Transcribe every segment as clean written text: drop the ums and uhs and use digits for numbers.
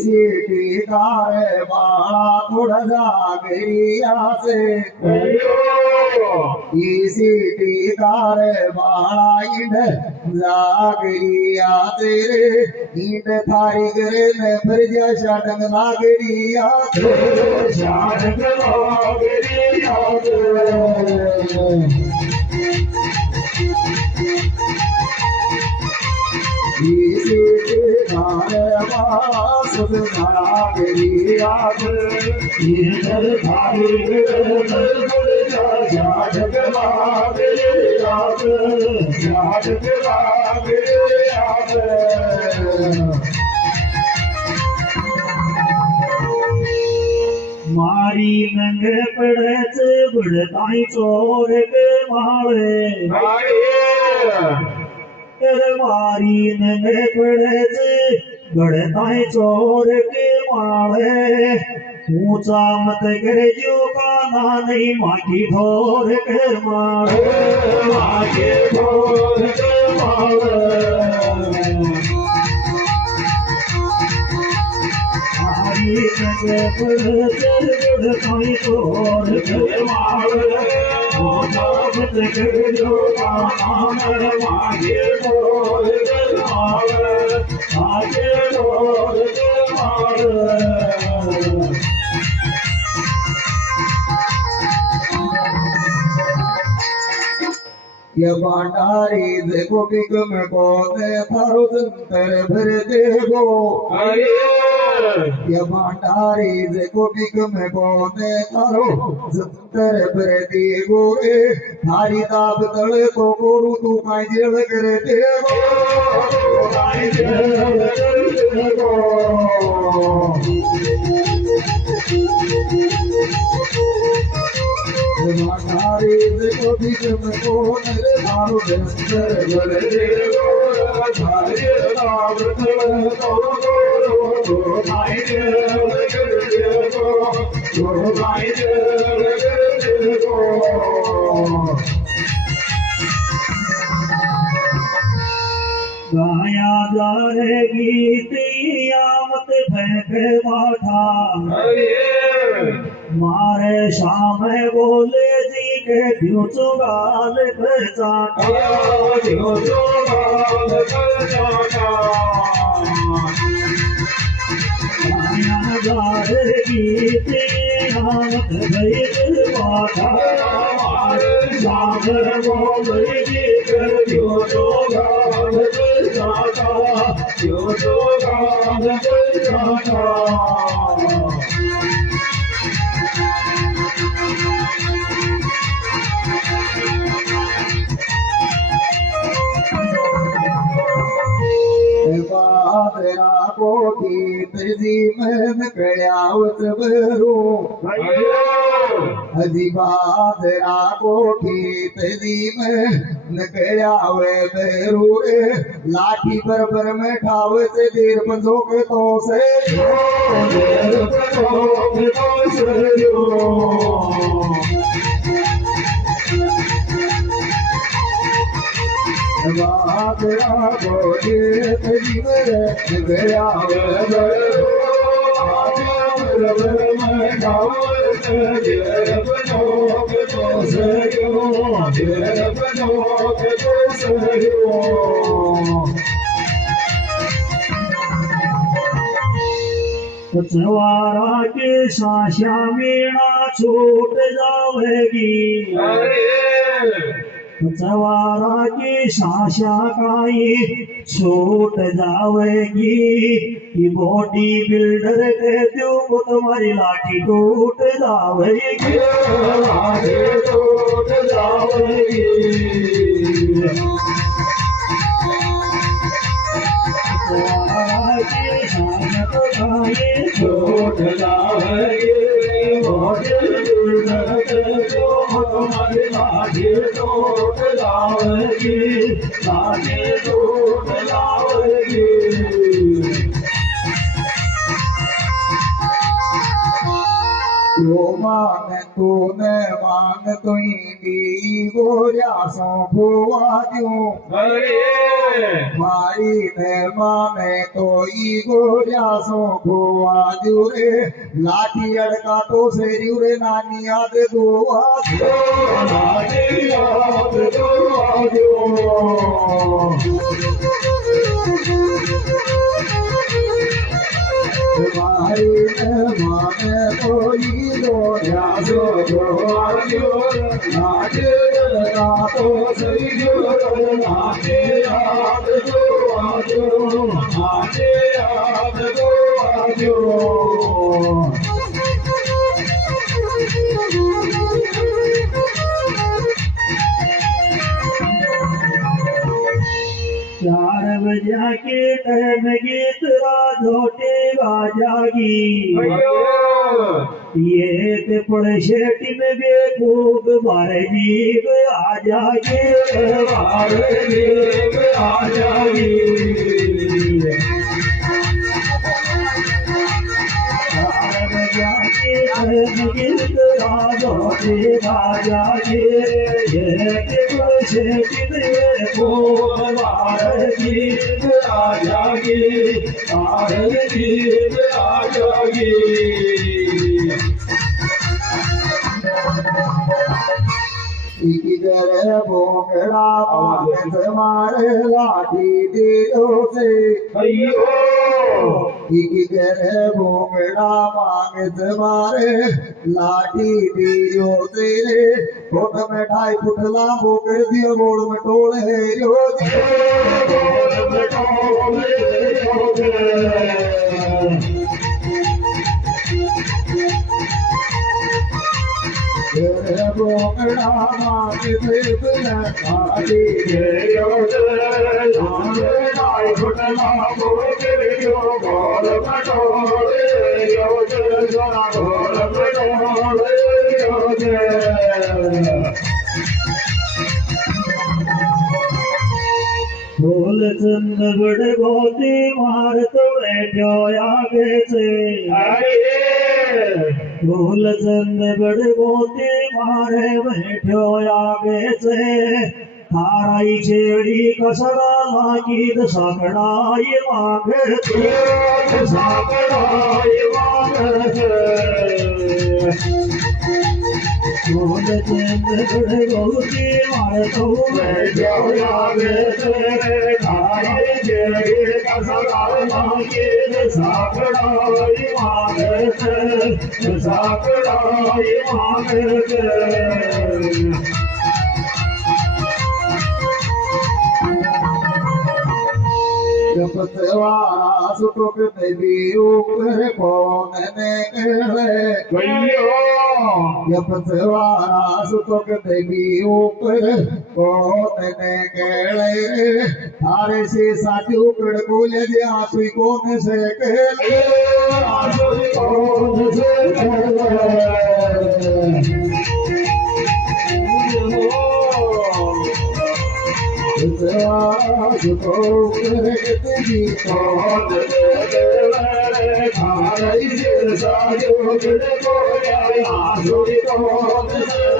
सीटी कार बाड़ा थोड़ा जागरिया से सीटी कार बाड़ा इंड जागरिया तेरे इंड थारी करे न फिर जा शाटंग नागरिया शाटंग नागरिया मारी नंग पड़च बुढ़ताई चोर के मारे मारी नंग पड़च बुढ़ताई चोर के मारे ऊंचा मत कर जो काना नहीं माटी ठोर के मारे माटी ठोर के मारे बुढ़ताई चोर के मारे ऊंचा मत कर जो काना नहीं माटी ठोर के मारे माटी ठोर के मारे ये बांडारी देखो कि कम कोने थारो जंतर भर देगो ये बांडारी देखो कि कम कोने थारो जंतर भर देगो रे थारी ताप तले तो कोरु तू काई जेल कर देगो काई जेल कर देगो मातारी देखो भी कम कोने थारो जंतर भर देगो थारी ताप तले तो कोरु काई जेल कर देगो काई जेल कर देगो गाया जा रे गीत आमत फेंक माथा मारे शाम बोले जी के दियो चुगाल कर जाता दियो चुगाल कर जाता गाया जा रे गीत आमत फेंक माथा मारे शाम बोले जी के दियो चुगाल कर जाता दियो चुगाल कर जाता बादरा कोठी तेजी में कयावत बरो हजी बादरा कोठी तेजी में कयावे बरो रे लाठी पर में ठावे से देर पंजो के तो से देर पंजो के तो से बादरा कोठी तेजी में गया सवारा के साशा मीणा छूट जावेगी सवारा की साशा काई छूट जावेगी कि बॉडी बिल्डर के दो को तुम्हारी लाठी टूट जावेगी लाठी टूट जावेगी सवारा की साशा काई छूट जावेगी बॉडी बिल्डर के दो को तुम्हारी लाठी टूट जावेगी लाठी टूट जावेगी मांग तूने मांग तुई गोरिया सो भुआ दूं मारी ने माने तो गोरिया सो भुआ दूं रे लाठी अड़का तो सेरी रे नानी याद दुआ दो नानी याद दुआ दो मारी ने माने तो गोरिया सो भुआ दूं नानी अड़का तो सेरी रे नानी याद दुआ दो नानी याद दुआ दो चार बजा के टाइम गीत राधोटे बाजागी ये पड़े शेटी में बेकूब बारे जीव आ जागे बारे जीव आ जागी चार बजा के टाइम गीत राधोटे बाजागी ये पड़े शेटी में बेकूब बारे जीव आ जागे बारे जीव आ जागे इधर बोंगड़ा मांग मारे लाठी दिलो से इधर बोंगड़ा मांग मारे लाठी दिलो से खुद में ढाई फुटला बोकर दियो गोड़ में टोल है जो गोड़ में टोल बोंगड़ा मांग बिना खाली यो ढाई फुटला बोकर दियो गोड़ में टोल यो गोड़ में टोल फूल चंद बड़े गोती मार तो बैठो आगे से फूल चंद बड़े गोती मारे बैठो आगे से थाराई छेड़ी कसरा लागी दसाकड़ाई मांगे दसाकड़ाई मांगे फूल चंद बड़े गोती मारे तो बैठो आगे से थाराई छेड़ी कसरा लागी दसाकड़ाई मांगे दसाकड़ाई मांगे पतवारा सुटुक देवी ऊपर कौन ने कहले पतवारा सुटुक देवी ऊपर कौन ने कहले थारे से साथी ऊपर बोल दे आंसू कौन से कहले आंसू कौन से कहले जो तो करती कौन थारे से साजो करे आसुरी कौन से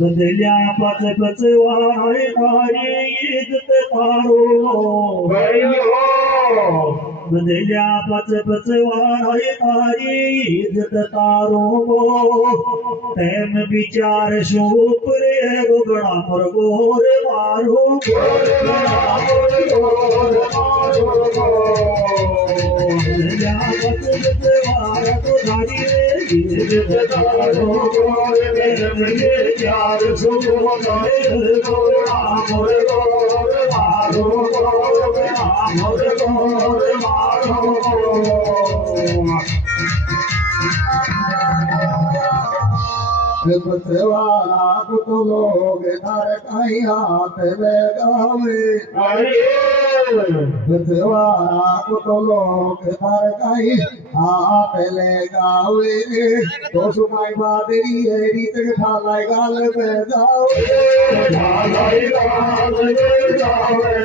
बदलिया पच पचवाए तारी इज्जत तारो बदलिया पच पचवाए तारी इज्जत तारो तैम विचार शोप रे गुगड़ा मुरगोर मारो बदलिया पच पचवाए तो तारी इज्जत तारो यार सुनो गए गोरा मोर गोर मारो मोर गोर मारो पतवारा को तो लोग धर कहीं हाथ लगावे बतवारा को तो लोग हर गाई पहले गावे तो सुनाई बादरी है रीत ठालाई गाल पे जाओ ढालाई गाल पे जावे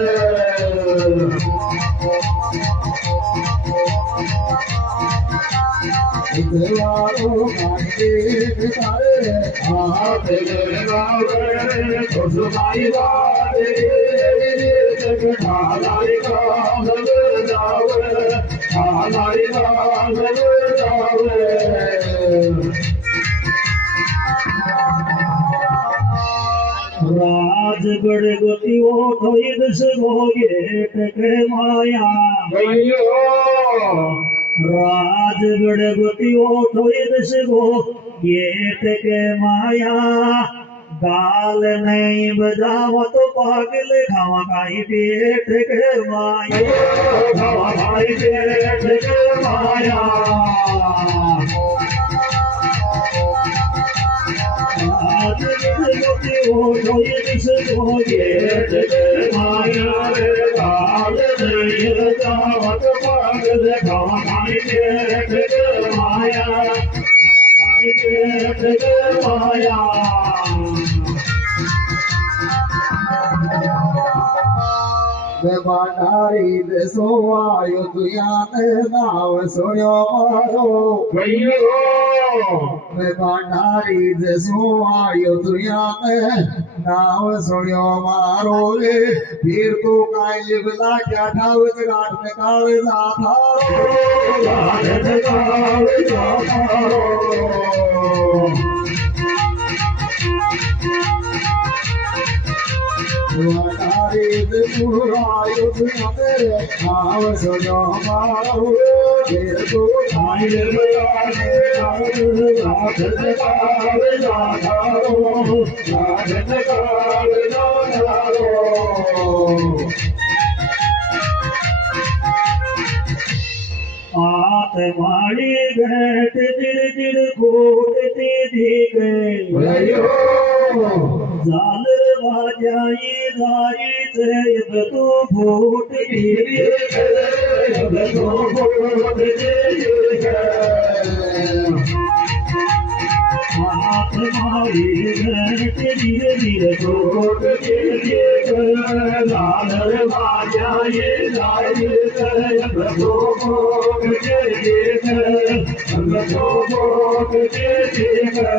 बतवारो गाए तारे पहले गावे तो सुनाई बादरी ढालाई गाल पे जावे ढालाई गाल पे जावे राजगढ़ गति वो थोई दस गोगे टके माया राजगढ़ गति वो थोई दस गो गेट के माया गाल नहीं बजावा तो पागल खावा खाई पेट के माया खावा खाई पेट के माया बाटारी सो आयो तुयान नाव सुनो मारो बाटारी सो आयो तुयान नाव सुनो मारो रे फिर तो काई लिबला क्या ठावत गाठ में काले जाथा बाटारी सो आयो तुयान नाव सुनो मारो फिर तो काई लिबला आत माड़ी घट दिल दिल घोटते दिखे जाल बाजाई दाई जब तो घोट दिखे जब तो घोट दिखे आत माड़ी घट दिल दिल घोटते दिखे जाल बाजाई दाई जब तो घोट दिखे जब तो घोट दिखे